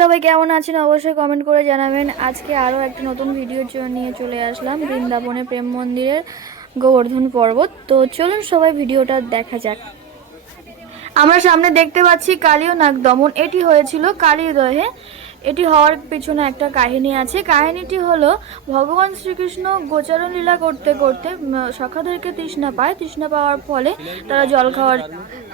সবাই কেমন আছেন অবশ্যই কমেন্ট করে জানাবেন। আজকে আরও একটা নতুন ভিডিও নিয়ে চলে আসলাম বৃন্দাবনে প্রেম মন্দিরের গোবর্ধন পর্বত। তো চলুন সবাই ভিডিওটা দেখা যাক। আমরা সামনে দেখতে পাচ্ছি কালীয় নাগ দমন এটি হয়েছিল কালীদহে এটি হওয়ার পেছনে একটা কাহিনী আছে। কাহিনীটি হলো, ভগবান শ্রীকৃষ্ণ গোচারণ লীলা করতে করতে সখাদেরকে তৃষ্ণা পায়। তৃষ্ণা পাওয়ার ফলে তারা জল খাওয়ার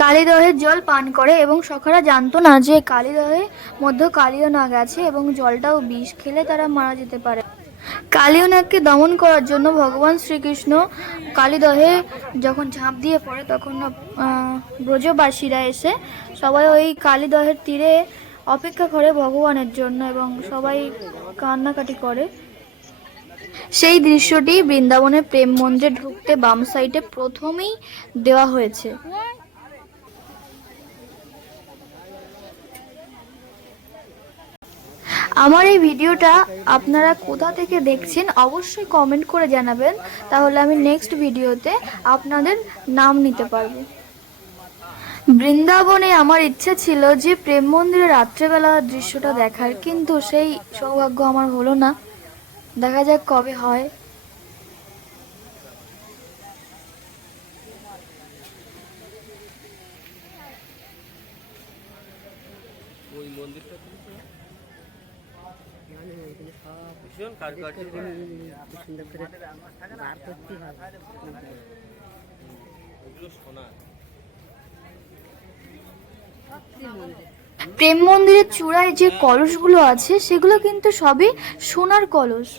কালীদহের জল পান করে এবং সখারা জানতো না যে কালীদহের মধ্যে কালীয় নাগ আছে এবং জলটাও বিষ খেলে তারা মারা যেতে পারে। কালীয় নাগকে দমন করার জন্য ভগবান শ্রীকৃষ্ণ কালীদহে যখন ঝাঁপ দিয়ে পড়ে, তখন ব্রজবাসীরা এসে সবাই ওই কালীদহের তীরে অপেক্ষা করে ভগবানের জন্য এবং সবাই কান্নাকাটি করে। সেই দৃশ্যটি বৃন্দাবনের প্রেম মন্দিরে ঢুকতে বাম সাইডে প্রথমেই দেওয়া হয়েছে। আমার এই ভিডিওটা আপনারা কোথা থেকে দেখছেন অবশ্যই কমেন্ট করে জানাবেন। তাহলে আমি নেক্সট ভিডিওতে আপনাদের নাম নিতে পারব। বৃন্দাবনে আমার ইচ্ছে ছিল যে প্রেম মন্দিরে রাত্রেবেলা দৃশ্যটা দেখার কিন্তু সেই সৌভাগ্য আমার হলো না। দেখা যাক কবে হয়। ওই মন্দিরটা কিন্তু ভীষণ কারুকার্য করা। সুন্দর করে বার করতে হবে। ওগুলো সোনার। প্রেম মন্দিরের চূড়ায় যে কলসগুলো আছে সেগুলো কিন্তু সবই সোনার কলস।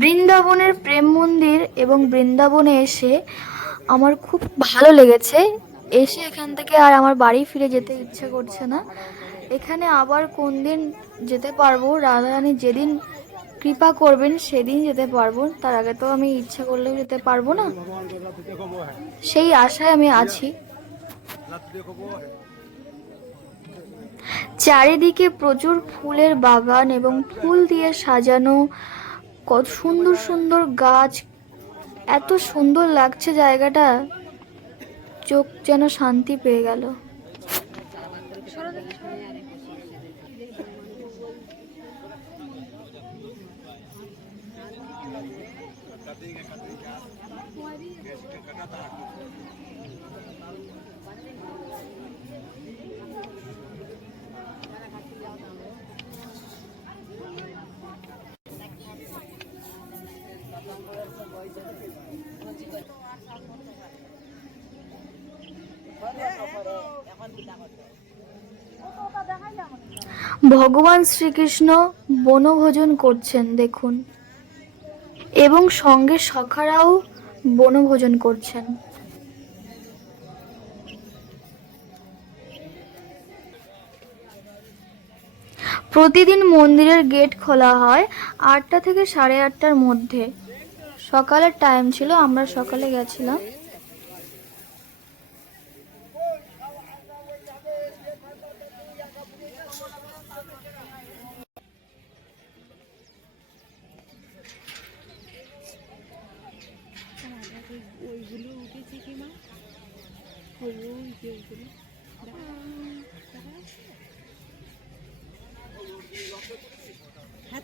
বৃন্দাবনের প্রেম মন্দির এবং বৃন্দাবনে এসে আমার খুব ভালো লেগেছে। এসে এখান থেকে আর আমার বাড়ি ফিরে যেতে ইচ্ছে করছে না। এখানে আবার কোন দিন যেতে পারব? রাধারানী যেদিন কৃপা করবেন, সেদিন যেতে পারব। তার আগে তো আমি ইচ্ছা করলেও যেতে পারব না। সেই আশায় আমি আছি। চারিদিকে প্রচুর ফুলের বাগান এবং ফুল দিয়ে সাজানো কত সুন্দর সুন্দর গাছ। এত সুন্দর লাগছে জায়গাটা। চোখ যেন শান্তি পেয়ে গেল। ভগবান শ্রীকৃষ্ণ বনভোজন করছেন দেখুন। এবং সঙ্গে সখারাও বনভোজন করছেন। প্রতিদিন মন্দিরের গেট খোলা হয় আটটা থেকে সাড়ে আটটার মধ্যে। সকালের টাইম ছিল, আমরা সকালে গেছিলাম ওইগুলো উঠেছে কি মা ওই যে ওইগুলো হ্যাঁ তোর ব্যাপার যা কোনটা এখন গরু দাঁড়াও দাঁড়াও তুই ইয়ের সঙ্গে আছিস রসটা দেখো ধর ওই তো ঠিক আছে দোকান আছে দোকান ইয়ে হয়ে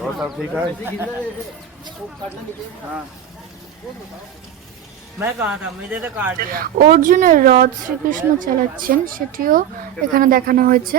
और सब ठीक है हाँ मैं कहा था मुझे तो काट दिया অর্জুনের রথ শ্রীকৃষ্ণ চালাচ্ছেন সেটিও এখানে দেখানো হয়েছে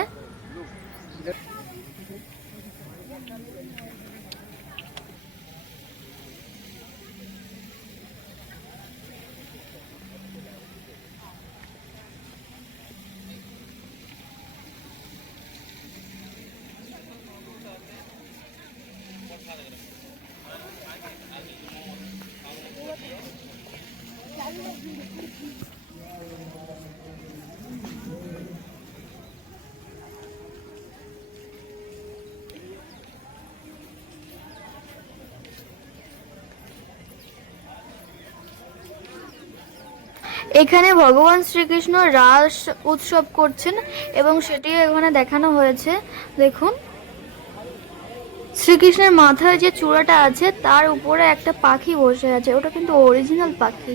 এখানে ভগবান শ্রীকৃষ্ণ রাস উৎসব করছেন এবং সেটি এখানে দেখানো হয়েছে। দেখুন। শ্রীকৃষ্ণের মাথায় যে চূড়াটা আছে, তার উপরে একটা পাখি বসে আছে। ওটা কিন্তু অরিজিনাল পাখি।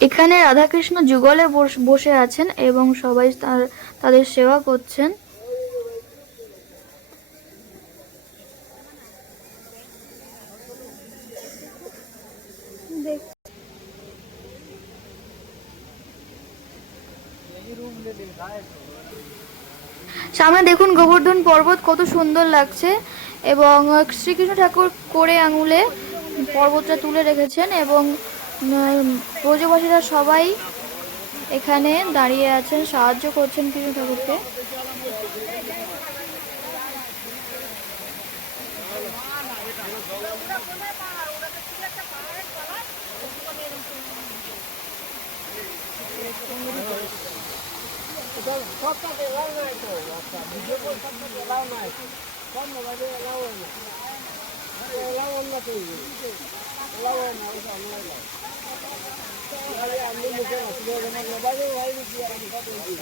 এখানে রাধাকৃষ্ণ যুগলে বস- আছেন এবং সবাই তাদের সেবা করছেন। সামনে দেখুন গোবর্ধন পর্বত কত সুন্দর লাগছে এবং শ্রীকৃষ্ণ ঠাকুর করে আঙুলে পর্বতটা তুলে রেখেছেন এবং ব্রজবাসীরা সবাই এখানে দাঁড়িয়ে আছেন, সাহায্য করছেন কৃষ্ণ ঠাকুরকে। সবটা এলাও নাই তো ভিডিও কল সবটা এলাও নাই সব মোবাইলে এলাও না এলাও না তো এলাও না ওটা অনলাইন আরে আমি মুখে আসলে আমার মোবাইলে ভাই দিছি আর আমি সব দিছি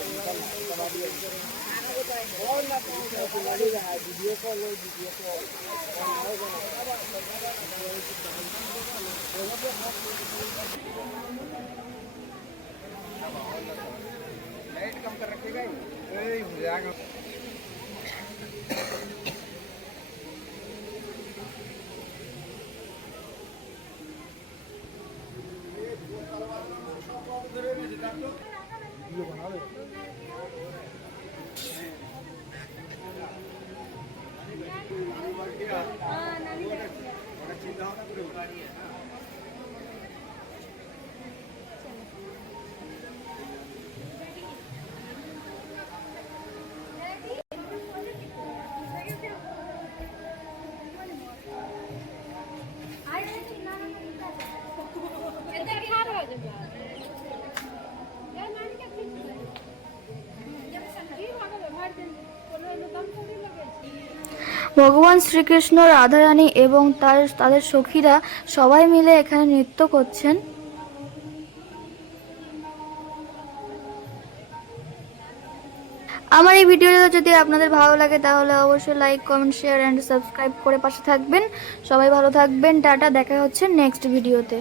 video call video call Thank you. Ah, nadie le hacía. Ahora sí, ¿dónde preguntaría? ভগবান শ্রীকৃষ্ণ, রাধারানী এবং তার, তাদের সখীরা সবাই মিলে এখানে নৃত্য করছেন। আমার এই ভিডিওটা যদি আপনাদের ভালো লাগে তাহলে অবশ্যই like comment share and subscribe করে পাশে থাকবেন। সবাই ভালো থাকবেন। টাটা, দেখা হচ্ছে নেক্সট ভিডিওতে।